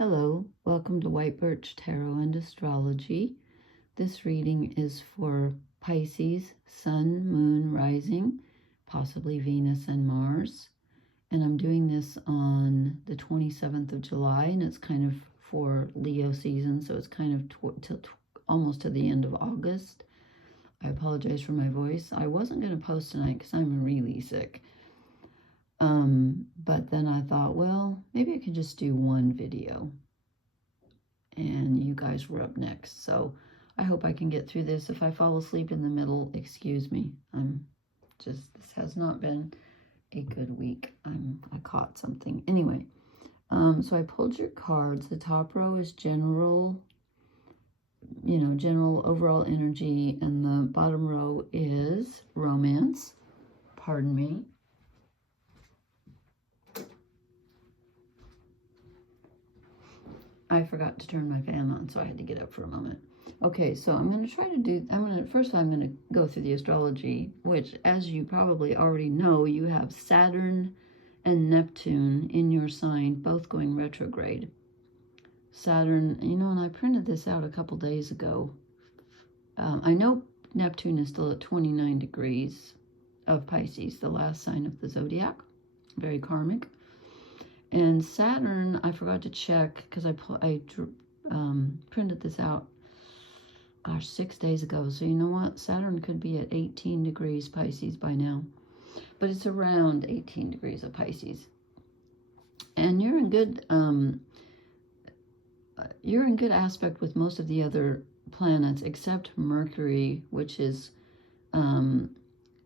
Hello, welcome to White Birch Tarot and Astrology. This reading is for Pisces, Sun, Moon, Rising, possibly Venus and Mars. And I'm doing this on the 27th of July, and it's kind of for Leo season, so it's kind of almost to the end of August. I apologize for my voice. I wasn't going to post tonight because I'm really sick. But then I thought, well, maybe I could just do one video. And you guys were up next. So I hope I can get through this. If I fall asleep in the middle, excuse me. This has not been a good week. I caught something. Anyway, so I pulled your cards. The top row is general, general overall energy. And the bottom row is romance. Pardon me. I forgot to turn my fan on, so I had to get up for a moment. Okay, so I'm going to try to do, first I'm going to go through the astrology, which, as you probably already know, you have Saturn and Neptune in your sign, both going retrograde. Saturn, and I printed this out a couple days ago. I know Neptune is still at 29 degrees of Pisces, the last sign of the zodiac, very karmic. And Saturn, I forgot to check because I printed this out, 6 days ago. So you know what? Saturn could be at 18 degrees Pisces by now. But it's around 18 degrees of Pisces. And you're in good aspect with most of the other planets except Mercury, which is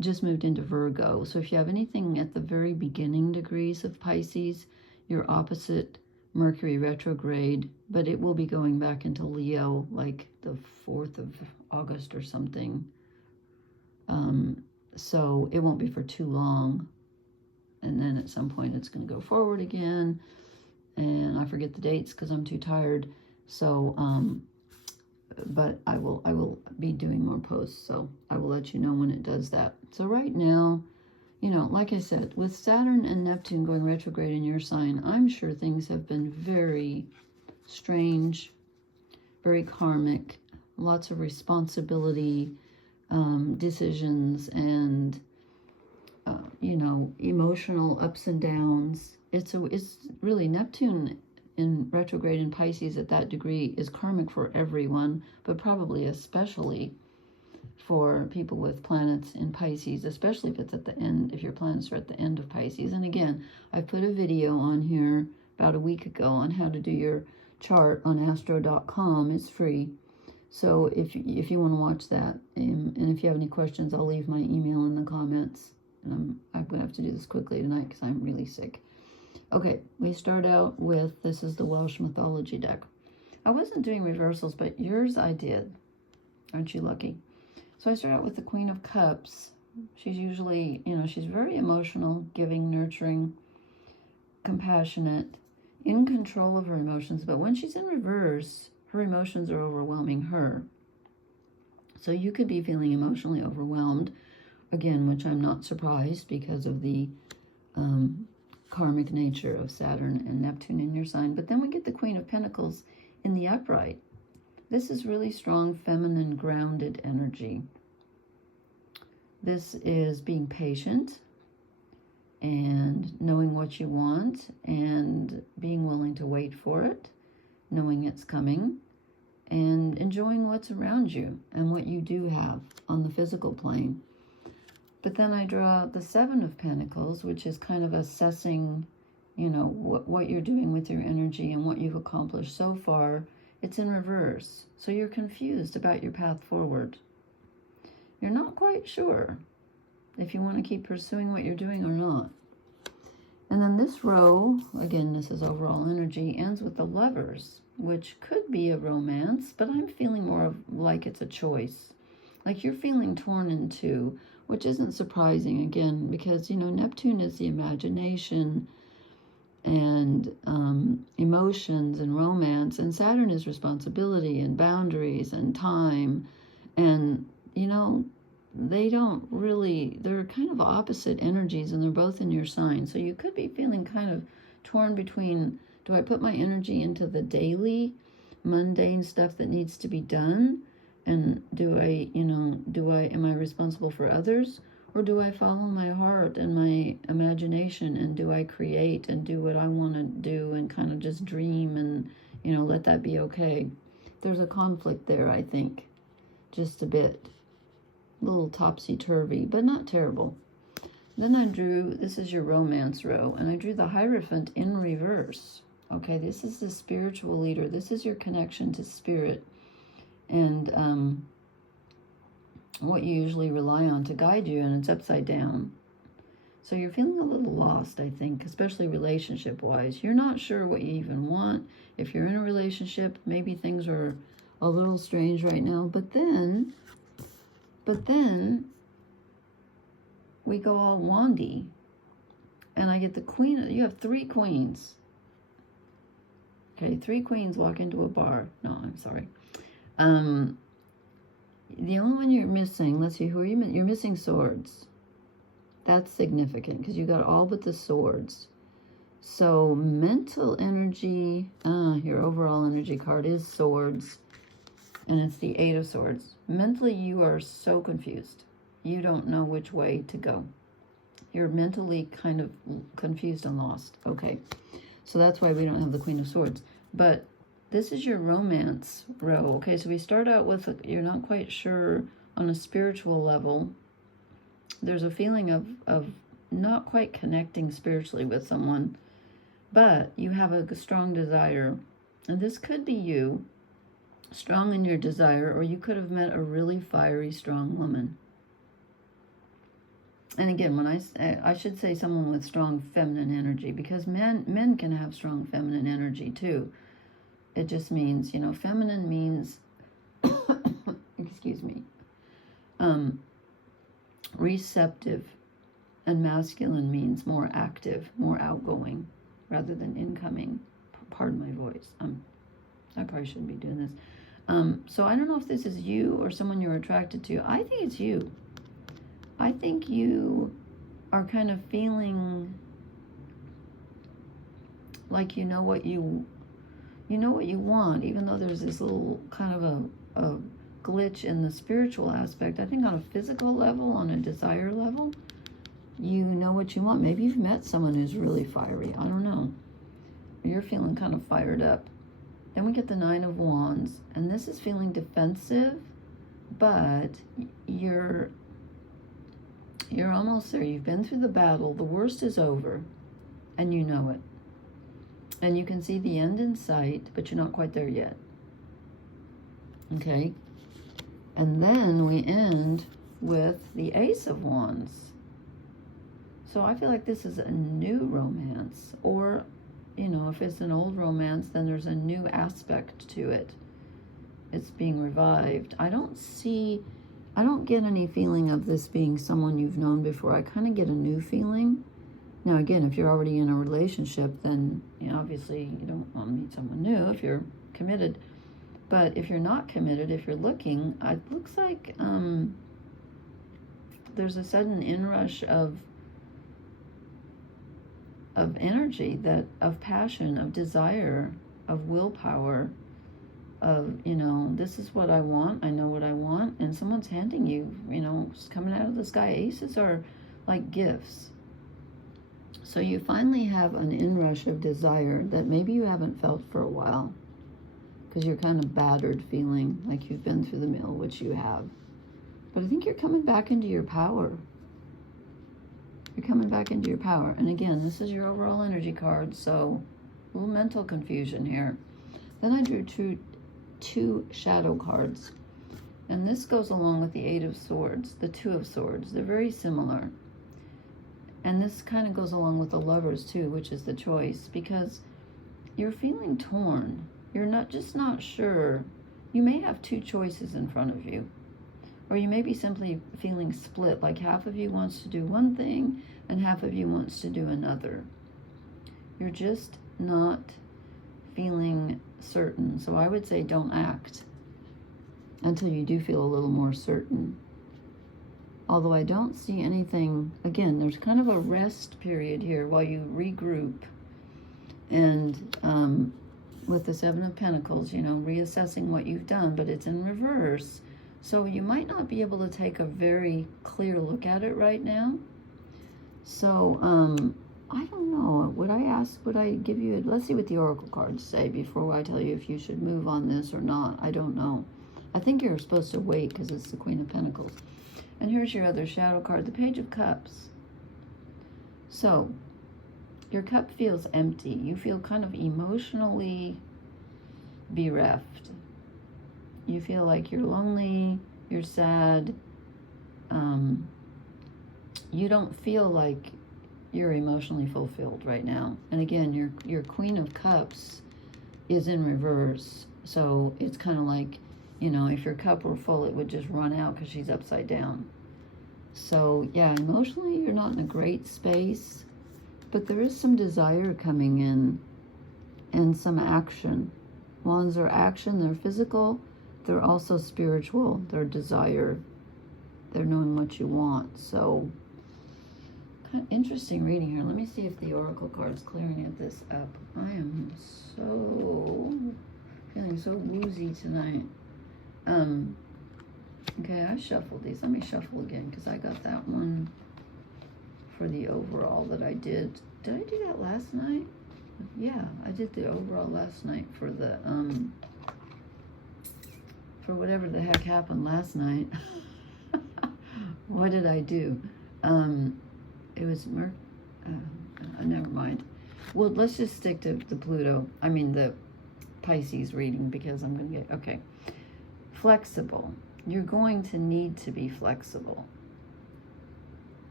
just moved into Virgo. So if you have anything at the very beginning degrees of Pisces, you're opposite Mercury retrograde, but it will be going back into Leo like the 4th of August or something. So it won't be for too long. And then at some point it's going to go forward again. And I forget the dates because I'm too tired. So, but I will be doing more posts. So I will let you know when it does that. So right now, like I said, with Saturn and Neptune going retrograde in your sign, I'm sure things have been very strange, very karmic, lots of responsibility, decisions, and, emotional ups and downs. It's really Neptune in retrograde in Pisces at that degree is karmic for everyone, but probably especially for people with planets in Pisces, especially if it's at the end, if your planets are at the end of Pisces. And again, I put a video on here about a week ago on how to do your chart on astro.com. It's free. So if you want to watch that, and if you have any questions, I'll leave my email in the comments. And I'm going to have to do this quickly tonight because I'm really sick. Okay, we start out with, this is the Welsh mythology deck. I wasn't doing reversals, but yours I did. Aren't you lucky? So I start out with the Queen of Cups. She's usually, she's very emotional, giving, nurturing, compassionate, in control of her emotions. But when she's in reverse, her emotions are overwhelming her. So you could be feeling emotionally overwhelmed, again, which I'm not surprised because of the karmic nature of Saturn and Neptune in your sign. But then we get the Queen of Pentacles in the upright. This is really strong, feminine, grounded energy. This is being patient and knowing what you want and being willing to wait for it, knowing it's coming, and enjoying what's around you and what you do have on the physical plane. But then I draw the Seven of Pentacles, which is kind of assessing, what you're doing with your energy and what you've accomplished so far. It's in reverse. So you're confused about your path forward. You're not quite sure if you want to keep pursuing what you're doing or not. And then this row, again, this is overall energy, ends with the Lovers, which could be a romance, but I'm feeling more of like it's a choice. Like you're feeling torn in two, which isn't surprising, again, because, Neptune is the imagination and emotions and romance, and Saturn is responsibility and boundaries and time, and they're kind of opposite energies, and they're both in your sign. So you could be feeling kind of torn between Do I put my energy into the daily, mundane stuff that needs to be done? And do I, am I responsible for others? Or do I follow my heart and my imagination, and do I create and do what I want to do and kind of just dream and, let that be okay? There's a conflict there, I think, just a bit. A little topsy-turvy, but not terrible. Then I drew, this is your romance row, and I drew the Hierophant in reverse. Okay, this is the spiritual leader. This is your connection to spirit. And what you usually rely on to guide you, and it's upside down. So you're feeling a little lost, I think, especially relationship-wise. You're not sure what you even want. If you're in a relationship, maybe things are a little strange right now. But then we go all wandy, and I get the queen. You have 3 queens. Okay, 3 queens walk into a bar. No, I'm sorry. The only one you're missing, let's see, who are you missing? You're missing swords. That's significant because you got all but the swords. So mental energy, your overall energy card is swords, and it's the 8 of swords. Mentally, you are so confused. You don't know which way to go. You're mentally kind of confused and lost. Okay, so that's why we don't have the Queen of Swords. But this is your romance row. Okay, so we start out with, you're not quite sure on a spiritual level. There's a feeling of not quite connecting spiritually with someone, but you have a strong desire. And this could be you, strong in your desire, or you could have met a really fiery, strong woman. And again, when I should say someone with strong feminine energy, because men can have strong feminine energy too. It just means, feminine means, excuse me, receptive, and masculine means more active, more outgoing, rather than incoming. Pardon my voice. I probably shouldn't be doing this. So I don't know if this is you or someone you're attracted to. I think it's you. I think you are kind of feeling like you know what you want, even though there's this little kind of a glitch in the spiritual aspect. I think on a physical level, on a desire level, you know what you want. Maybe you've met someone who's really fiery. I don't know. You're feeling kind of fired up. Then we get the 9 of Wands, and this is feeling defensive, but you're almost there. You've been through the battle. The worst is over, and you know it. And you can see the end in sight, but you're not quite there yet. Okay? And then we end with the Ace of Wands. So I feel like this is a new romance. Or, if it's an old romance, then there's a new aspect to it. It's being revived. I don't get any feeling of this being someone you've known before. I kind of get a new feeling. Now, again, if you're already in a relationship, then obviously you don't want to meet someone new if you're committed. But if you're not committed, if you're looking, it looks like there's a sudden inrush of energy, of passion, of desire, of willpower, of, this is what I want, I know what I want, and someone's handing you, it's coming out of the sky. Aces are like gifts. So you finally have an inrush of desire that maybe you haven't felt for a while, because you're kind of battered, feeling like you've been through the mill, which you have. But I think you're coming back into your power. You're coming back into your power. And again, this is your overall energy card, so a little mental confusion here. Then I drew two shadow cards. And this goes along with the 8 of Swords, the 2 of Swords. They're very similar. And this kind of goes along with the Lovers too, which is the choice, because you're feeling torn. You're not sure. You may have 2 choices in front of you. Or you may be simply feeling split, like half of you wants to do one thing and half of you wants to do another. You're just not feeling certain. So I would say don't act until you do feel a little more certain. Although I don't see anything, again, there's kind of a rest period here while you regroup And with the Seven of Pentacles, you know, reassessing what you've done, but it's in reverse. So you might not be able to take a very clear look at it right now. So, I don't know. Would I give you, let's see what the Oracle cards say before I tell you if you should move on this or not. I don't know. I think you're supposed to wait because it's the Queen of Pentacles. And here's your other shadow card, the Page of Cups. So, your cup feels empty. You feel kind of emotionally bereft. You feel like you're lonely, you're sad. You don't feel like you're emotionally fulfilled right now. And again, your Queen of Cups is in reverse. So it's kind of like, you know, if your cup were full, it would just run out because she's upside down. So yeah, emotionally, you're not in a great space, but there is some desire coming in and some action. Wands are action, they're physical, they're also spiritual, they're desire, they're knowing what you want. So kind of interesting reading here. Let me see if the Oracle card's clearing this up. I am feeling so woozy tonight. Okay, I shuffled these. Let me shuffle again because I got that one for the overall that I did. Did I do that last night? Yeah, I did the overall last night for the for whatever the heck happened last night. What did I do? It was never mind. Well, let's just stick to the the Pisces reading because I'm going to get, okay. Flexible. You're going to need to be flexible.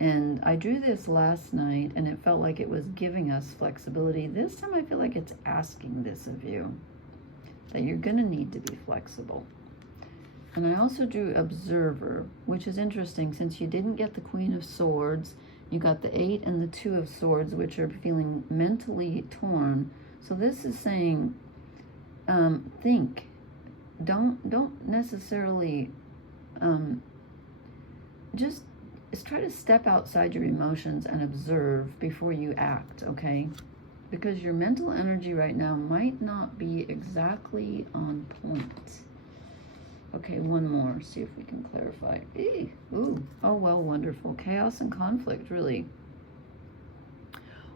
And I drew this last night and it felt like it was giving us flexibility. This time I feel like it's asking this of you, that you're going to need to be flexible. And I also drew Observer, which is interesting since you didn't get the Queen of Swords. You got the 8 and the 2 of Swords, which are feeling mentally torn. So this is saying, think. Don't necessarily, just try to step outside your emotions and observe before you act, okay? Because your mental energy right now might not be exactly on point. Okay, one more. See if we can clarify. Ooh. Oh, well, wonderful. Chaos and conflict, really.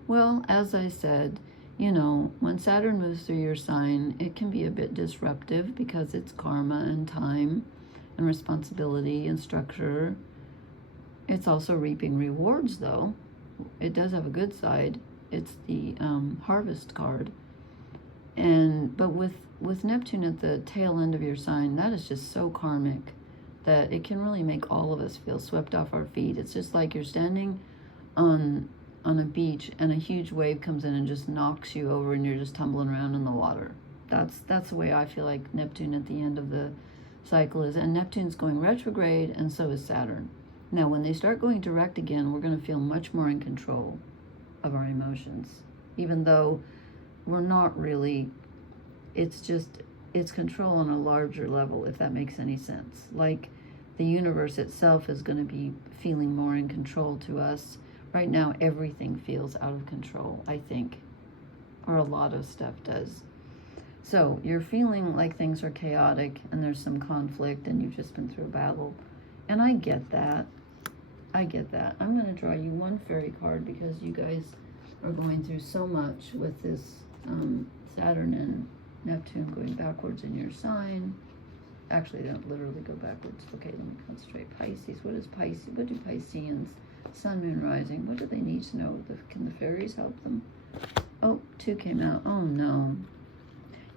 Well, as I said, you know, when Saturn moves through your sign, it can be a bit disruptive because it's karma and time and responsibility and structure. It's also reaping rewards, though. It does have a good side. It's the harvest card. But with Neptune at the tail end of your sign, that is just so karmic that it can really make all of us feel swept off our feet. It's just like you're standing on a beach and a huge wave comes in and just knocks you over and you're just tumbling around in the water. That's the way I feel like Neptune at the end of the cycle is. And Neptune's going retrograde and so is Saturn. Now, when they start going direct again, we're going to feel much more in control of our emotions, even though we're not really. It's control on a larger level, if that makes any sense. Like the universe itself is going to be feeling more in control to us. Right now, everything feels out of control, I think, or a lot of stuff does. So you're feeling like things are chaotic and there's some conflict and you've just been through a battle. And I get that. I'm going to draw you one fairy card because you guys are going through so much with this Saturn and Neptune going backwards in your sign. Actually, they don't literally go backwards. Okay, let me concentrate. Pisces. What is Pisces? What do Pisceans? Sun, Moon, Rising. What do they need to know? Can the fairies help them? Oh, 2 came out. Oh, no.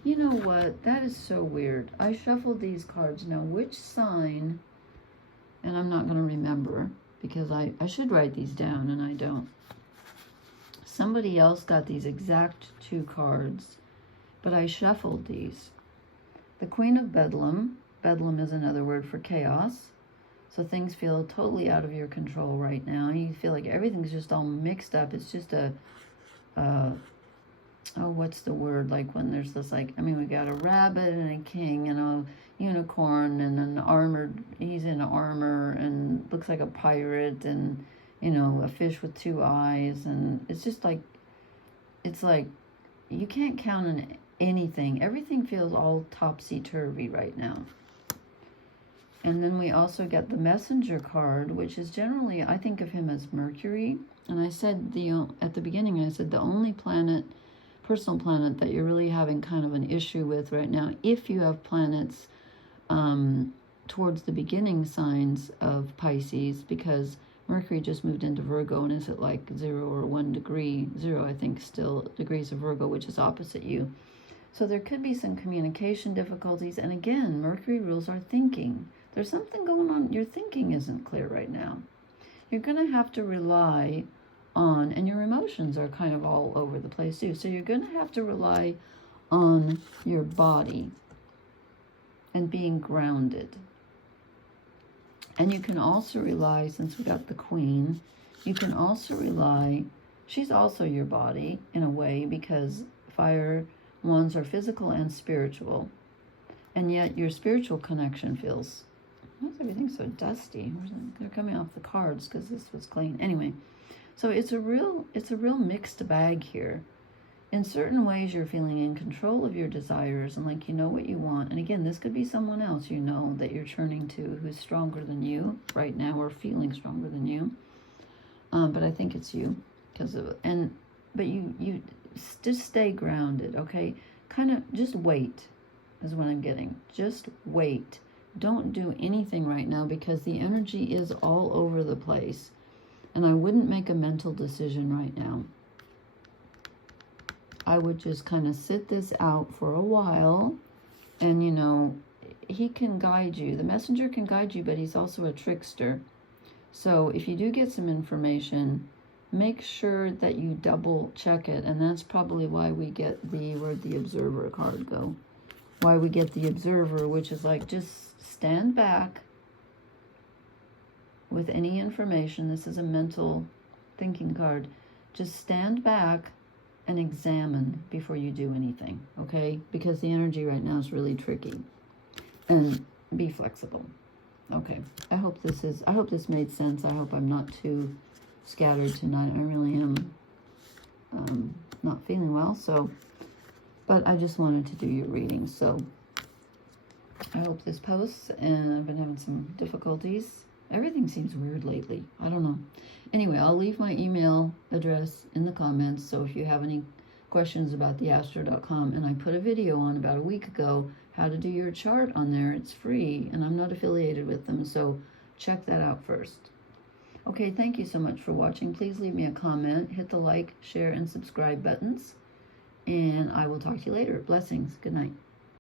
You know what? That is so weird. I shuffled these cards. Now, which sign? And I'm not going to remember because I should write these down and I don't. Somebody else got these exact 2 cards, but I shuffled these. The Queen of Bedlam. Bedlam is another word for chaos. So things feel totally out of your control right now. You feel like everything's just all mixed up. It's just what's the word? Like when there's this, like, I mean, we got a rabbit and a king and a unicorn and an armored, he's in armor and looks like a pirate and, you know, a fish with 2 eyes. And it's just like it's like you can't count on anything. Everything feels all topsy-turvy right now. And then we also get the Messenger card, which is generally, I think of him as Mercury. And I said at the beginning, I said the only planet, personal planet, that you're really having kind of an issue with right now, if you have planets towards the beginning signs of Pisces, because Mercury just moved into Virgo and is at like 0 or 1 degree, 0 I think still degrees of Virgo, which is opposite you. So there could be some communication difficulties. And again, Mercury rules our thinking. There's something going on. Your thinking isn't clear right now. You're going to have to rely on, and your emotions are kind of all over the place too. So you're going to have to rely on your body and being grounded. And you can also rely, since we got the Queen, you can also rely, she's also your body in a way, because fire wands are physical and spiritual. And yet your spiritual connection feels, why is everything so dusty? They're coming off the cards because this was clean. Anyway, so it's a real mixed bag here. In certain ways, you're feeling in control of your desires and like you know what you want. And again, this could be someone else you know that you're turning to who's stronger than you right now, or feeling stronger than you. But I think it's you, but you just stay grounded, okay? Kind of just wait is what I'm getting. Just wait. Don't do anything right now, because the energy is all over the place. And I wouldn't make a mental decision right now. I would just kind of sit this out for a while. And, you know, he can guide you. The messenger can guide you, but he's also a trickster. So if you do get some information, make sure that you double check it. And that's probably why we get where'd the Observer card go? Why we get the Observer, which is like, just stand back with any information. This is a mental thinking card. Just stand back and examine before you do anything, okay? Because the energy right now is really tricky. And be flexible. Okay. I hope this made sense. I hope I'm not too scattered tonight. I really am not feeling well, but I just wanted to do your reading. So I hope this posts, and I've been having some difficulties. Everything seems weird lately. I don't know. Anyway, I'll leave my email address in the comments, so if you have any questions about theastro.com, and I put a video on about a week ago how to do your chart on there. It's free, and I'm not affiliated with them, so check that out first. Okay, thank you so much for watching. Please leave me a comment, hit the like, share, and subscribe buttons, and I will talk to you later. Blessings. Good night.